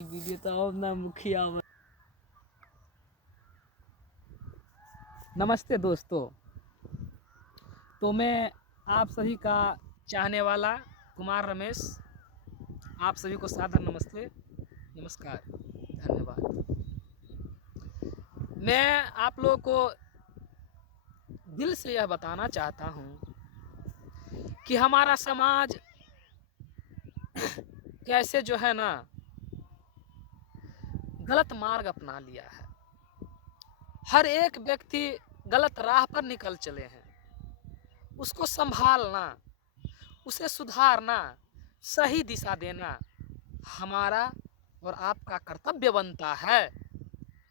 Video तो और ना मुखिया। नमस्ते दोस्तों, तो मैं आप सभी का चाहने वाला कुमार रमेश आप सभी को सादर नमस्ते, नमस्कार, धन्यवाद। मैं आप लोगों को दिल से यह बताना चाहता हूँ कि हमारा समाज कैसे जो है ना गलत मार्ग अपना लिया है। हर एक व्यक्ति गलत राह पर निकल चले हैं। उसको संभालना, उसे सुधारना, सही दिशा देना हमारा और आपका कर्तव्य बनता है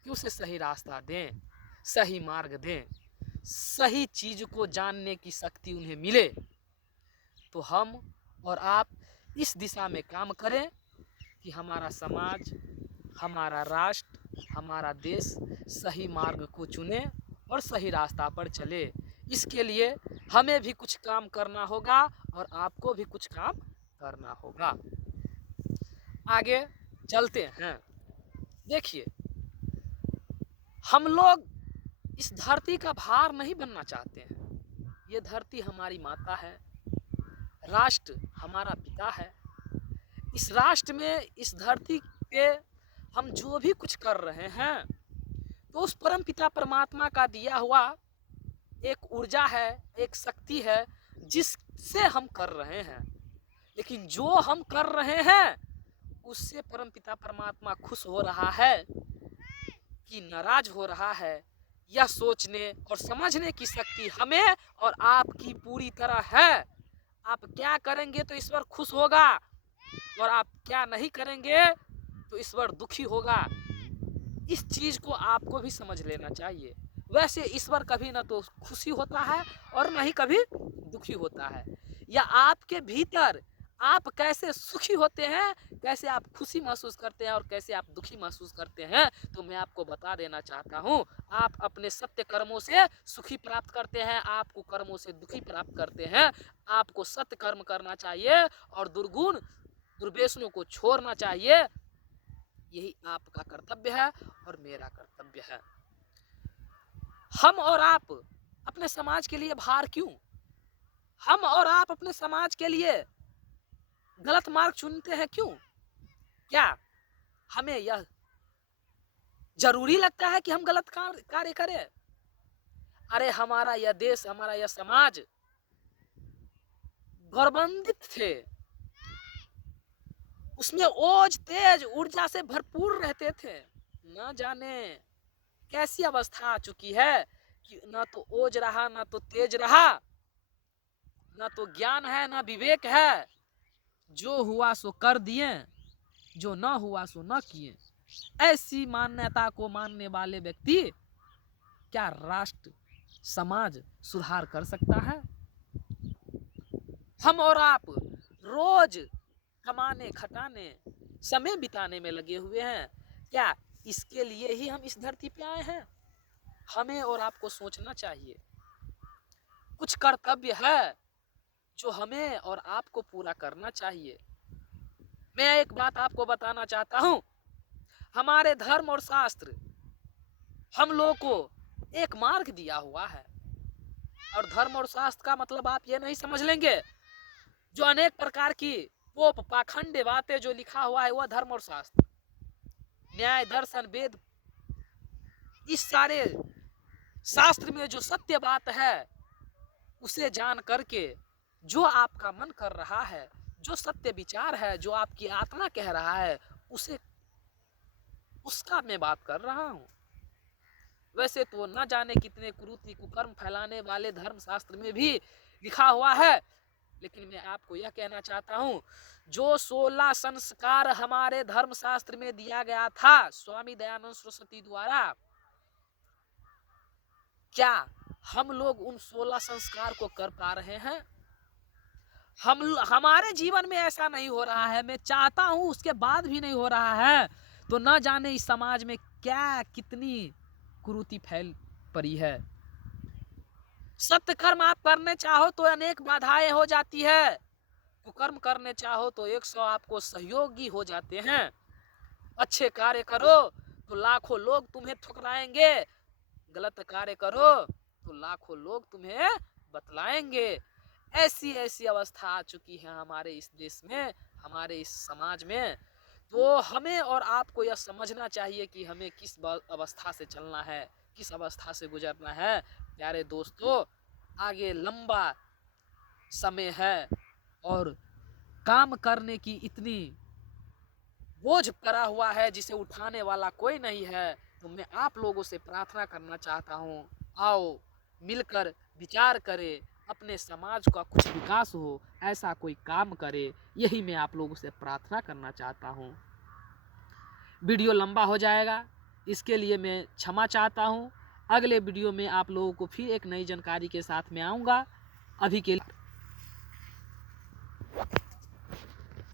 कि उसे सही रास्ता दें, सही मार्ग दें, सही चीज को जानने की शक्ति उन्हें मिले। तो हम और आप इस दिशा में काम करें कि हमारा समाज, हमारा राष्ट्र, हमारा देश सही मार्ग को चुने और सही रास्ता पर चले। इसके लिए हमें भी कुछ काम करना होगा और आपको भी कुछ काम करना होगा। आगे चलते हैं। देखिए, हम लोग इस धरती का भार नहीं बनना चाहते हैं। ये धरती हमारी माता है, राष्ट्र हमारा पिता है। इस राष्ट्र में, इस धरती पे हम जो भी कुछ कर रहे हैं तो उस परम पिता परमात्मा का दिया हुआ एक ऊर्जा है, एक शक्ति है जिससे हम कर रहे हैं। लेकिन जो हम कर रहे हैं उससे परम पिता परमात्मा खुश हो रहा है कि नाराज हो रहा है, यह सोचने और समझने की शक्ति हमें और आपकी पूरी तरह है। आप क्या करेंगे तो ईश्वर खुश होगा और आप क्या नहीं करेंगे तो ईश्वर दुखी होगा। इस चीज को आपको भी समझ लेना चाहिए। वैसे ईश्वर कभी ना तो खुशी होता है और ना ही कभी दुखी होता है। या आपके भीतर आप कैसे सुखी होते हैं, कैसे आप खुशी महसूस करते हैं और कैसे आप दुखी महसूस करते हैं, तो मैं आपको बता देना चाहता हूँ। आप अपने सत्य कर्मों से सुखी प्राप्त करते हैं, आपको कर्मों से दुखी प्राप्त करते हैं। आपको सत्य कर्म करना चाहिए और दुर्गुण दुर्व्यसनों को छोड़ना चाहिए। यही आपका कर्तव्य है और मेरा कर्तव्य है। हम और आप अपने समाज के लिए भार क्यों? हम और आप अपने समाज के लिए गलत मार्ग चुनते हैं क्यों? क्या हमें यह जरूरी लगता है कि हम गलत कार्य करें? अरे हमारा यह देश, हमारा यह समाज गौरवान्वित थे, उसमें ओज तेज ऊर्जा से भरपूर रहते थे। न जाने कैसी अवस्था आ चुकी है कि ना तो ओज रहा, ना तो तेज रहा, ना तो ज्ञान है, ना विवेक है। जो हुआ सो कर दिए, जो न हुआ सो न किए। ऐसी मान्यता को मानने वाले व्यक्ति क्या राष्ट्र, समाज सुधार कर सकता है? हम और आप रोज कमाने खटाने, समय बिताने में लगे हुए हैं। क्या इसके लिए ही हम इस धरती पे आए हैं? हमें और आपको सोचना चाहिए। कुछ कर्तव्य है जो हमें और आपको पूरा करना चाहिए। मैं एक बात आपको बताना चाहता हूं। हमारे धर्म और शास्त्र हम लोगों को एक मार्ग दिया हुआ है। और धर्म और शास्त्र का मतलब आप ये नहीं समझ लेंगे जो अनेक प्रकार की पोप पाखंड बातें जो लिखा हुआ है वह धर्म और शास्त्र, न्याय, दर्शन, वेद, इस सारे शास्त्र में जो सत्य बात है उसे जान करके जो आपका मन कर रहा है, जो सत्य विचार है, जो आपकी आत्मा कह रहा है, उसे उसका मैं बात कर रहा हूं। वैसे तो न जाने कितने कुरीति कुकर्म फैलाने वाले धर्म शास्त्र में भी लिखा हुआ है, लेकिन मैं आपको यह कहना चाहता हूं, जो 16 संस्कार हमारे धर्म शास्त्र में दिया गया था स्वामी दयानंद सरस्वती द्वारा, क्या हम लोग उन 16 संस्कार को कर पा रहे हैं? हमारे जीवन में ऐसा नहीं हो रहा है। मैं चाहता हूं उसके बाद भी नहीं हो रहा है, तो न जाने इस समाज में क्या कितनी कुरीति फैल पड़ी है। सत्य कर्म आप करने चाहो तो अनेक बाधाएं हो जाती है, कुकर्म करने चाहो तो 100 आपको सहयोगी हो जाते हैं। अच्छे कार्य करो तो लाखों लोग तुम्हें ठुकराएंगे, गलत कार्य करो तो लाखों लोग तुम्हें बतलाएंगे। ऐसी ऐसी अवस्था आ चुकी है हमारे इस देश में, हमारे इस समाज में। तो हमें और आपको यह समझना चाहिए कि हमें किस अवस्था से चलना है, किस अवस्था से गुजरना है। प्यारे दोस्तों, आगे लंबा समय है और काम करने की इतनी बोझ पड़ा हुआ है जिसे उठाने वाला कोई नहीं है। तो मैं आप लोगों से प्रार्थना करना चाहता हूँ, आओ मिलकर विचार करें, अपने समाज का कुछ विकास हो, ऐसा कोई काम करे। यही मैं आप लोगों से प्रार्थना करना चाहता हूँ। वीडियो लंबा हो जाएगा, इसके लिए मैं क्षमा चाहता हूँ। अगले वीडियो में आप लोगों को फिर एक नई जानकारी के साथ में आऊँगा। अभी के लिए